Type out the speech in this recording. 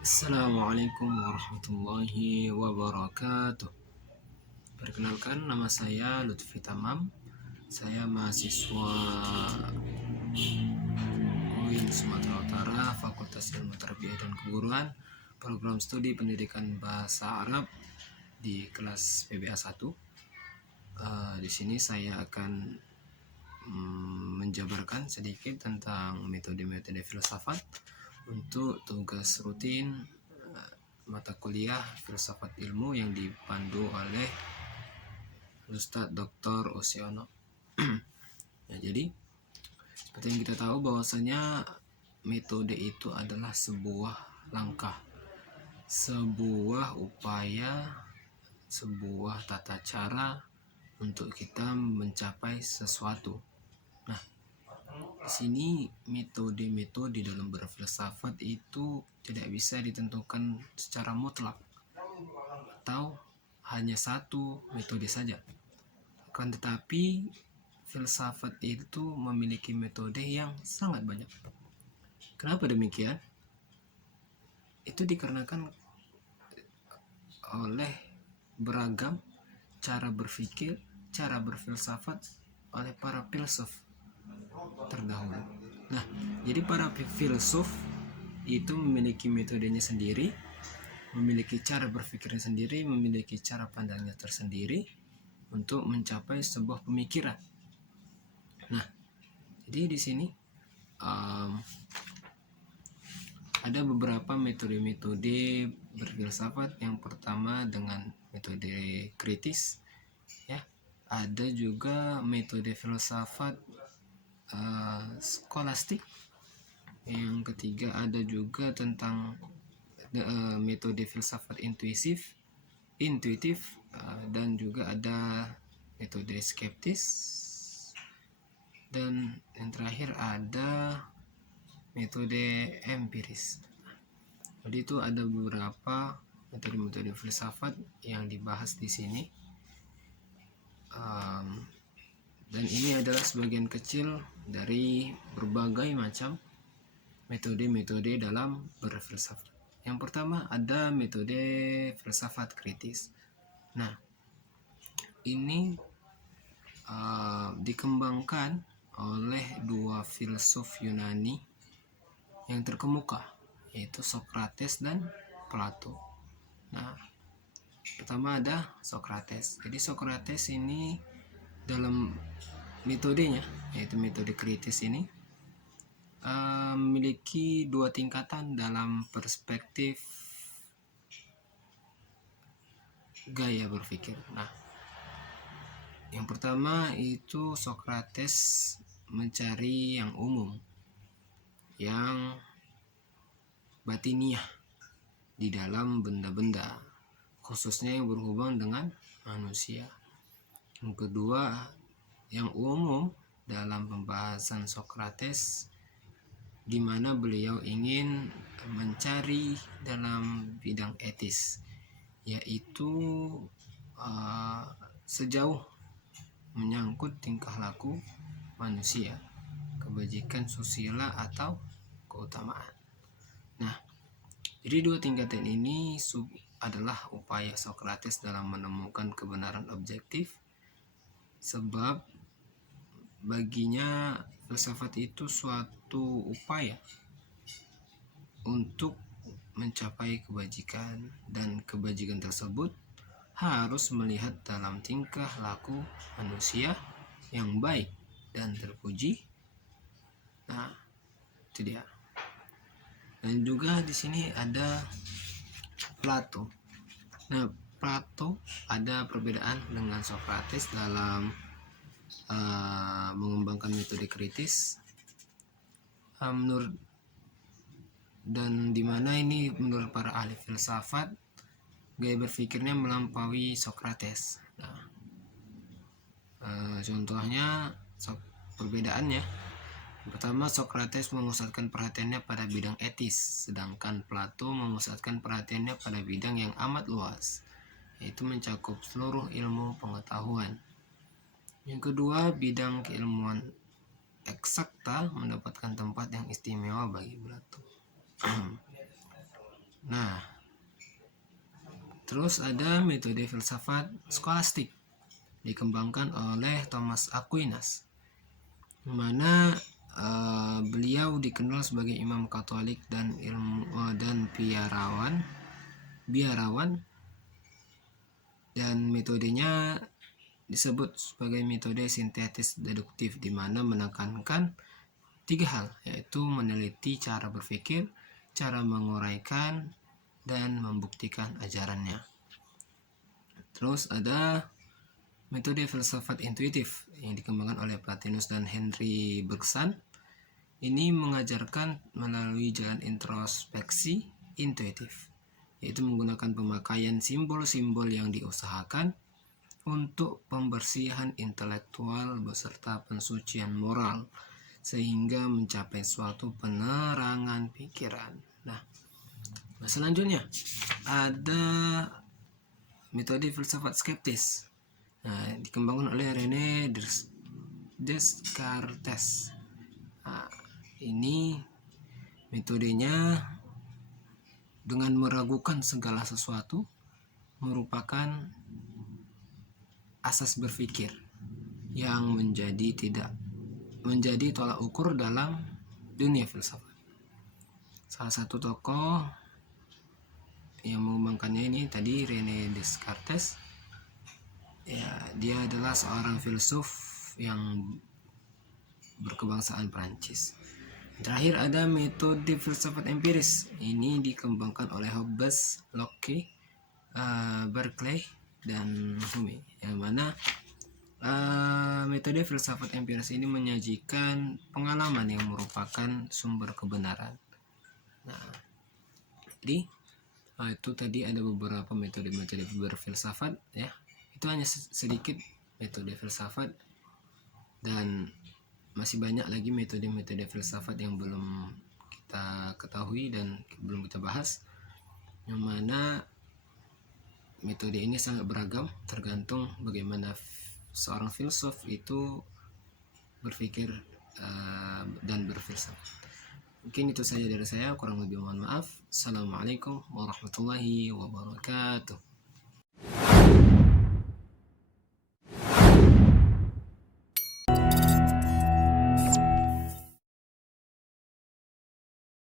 Assalamualaikum warahmatullahi wabarakatuh. Perkenalkan, nama saya Lutfi Tamam. Saya mahasiswa UIN Sumatera Utara, Fakultas Ilmu Tarbiyah dan Keguruan, program studi pendidikan bahasa Arab di kelas PBA 1. Di sini saya akan menjabarkan sedikit tentang metode-metode filsafat untuk tugas rutin mata kuliah filsafat ilmu yang dipandu oleh Ustadz Dr. Osiono. Ya, jadi seperti yang kita tahu bahwasanya metode itu adalah sebuah langkah, sebuah upaya, sebuah tata cara untuk kita mencapai sesuatu. Nah, di sini metode-metode dalam berfilsafat itu tidak bisa ditentukan secara mutlak atau hanya satu metode saja. Akan tetapi filsafat itu memiliki metode yang sangat banyak. Kenapa demikian? Itu dikarenakan oleh beragam cara berpikir, cara berfilsafat oleh para filsuf terdahulu. Nah, jadi para filsuf itu memiliki metodenya sendiri, memiliki cara berpikirnya sendiri, memiliki cara pandangnya tersendiri untuk mencapai sebuah pemikiran. Nah, jadi di sini ada beberapa metode-metode berfilsafat. Yang pertama dengan metode kritis, ya. Ada juga metode filsafat skolastik. Yang ketiga ada juga tentang metode filsafat intuitif, dan juga ada metode skeptis, dan yang terakhir ada metode empiris. Jadi itu ada beberapa metode-metode filsafat yang dibahas di sini, dan ini adalah sebagian kecil dari berbagai macam metode-metode dalam berfilsafat. Yang pertama ada metode filsafat kritis. Nah, ini dikembangkan oleh dua filsuf Yunani yang terkemuka, yaitu Socrates dan Plato. Nah, pertama ada Socrates. Jadi Socrates ini dalam metodenya, yaitu metode kritis ini, memiliki dua tingkatan dalam perspektif gaya berpikir. Nah, yang pertama itu Socrates mencari yang umum, yang batiniah di dalam benda-benda, khususnya yang berhubungan dengan manusia. Yang kedua, yang umum dalam pembahasan Socrates, di mana beliau ingin mencari dalam bidang etis, yaitu sejauh menyangkut tingkah laku manusia, kebajikan susila atau keutamaan. Nah, jadi dua tingkatan ini adalah upaya Socrates dalam menemukan kebenaran objektif, sebab baginya filsafat itu suatu upaya untuk mencapai kebajikan, dan kebajikan tersebut harus melihat dalam tingkah laku manusia yang baik dan terpuji. Nah, itu dia. Dan juga di sini ada Plato. Nah, Plato ada perbedaan dengan Socrates dalam mengembangkan metode kritis, menurut, dan dimana ini menurut para ahli filsafat gaya berpikirnya melampaui Socrates. Nah, contohnya perbedaannya, pertama Socrates memusatkan perhatiannya pada bidang etis, sedangkan Plato memusatkan perhatiannya pada bidang yang amat luas, yaitu mencakup seluruh ilmu pengetahuan. Yang kedua, bidang keilmuan eksakta mendapatkan tempat yang istimewa bagi Plato. Nah, terus ada metode filsafat skolastik dikembangkan oleh Thomas Aquinas, di mana beliau dikenal sebagai imam Katolik dan biarawan, dan metodenya disebut sebagai metode sintetis deduktif, di mana menekankan 3 hal, yaitu meneliti cara berpikir, cara menguraikan, dan membuktikan ajarannya. Terus ada metode filsafat intuitif yang dikembangkan oleh Plotinus dan Henry Bergson. Ini mengajarkan melalui jalan introspeksi intuitif, yaitu menggunakan pemakaian simbol-simbol yang diusahakan untuk pembersihan intelektual beserta pensucian moral, sehingga mencapai suatu penerangan pikiran. Nah, selanjutnya ada metode filsafat skeptis. Nah, dikembangkan oleh René Descartes. Nah, ini metodenya dengan meragukan segala sesuatu merupakan asas berpikir yang menjadi tolak ukur dalam dunia filsafat. Salah satu tokoh yang mengembangkannya ini tadi René Descartes. Ya, dia adalah seorang filsuf yang berkebangsaan Prancis. Terakhir ada metode filsafat empiris. Ini dikembangkan oleh Hobbes, Locke, Berkeley, dan Hume, yang mana metode filsafat empiris ini menyajikan pengalaman yang merupakan sumber kebenaran. Nah, jadi itu tadi ada beberapa metode-metode berfilsafat, ya. Itu hanya sedikit metode filsafat, dan masih banyak lagi metode-metode filsafat yang belum kita ketahui dan belum kita bahas, yang mana metode ini sangat beragam tergantung bagaimana seorang filsuf itu berpikir dan berfilsafat. Mungkin itu saja dari saya, kurang lebih mohon maaf. Assalamualaikum warahmatullahi wabarakatuh.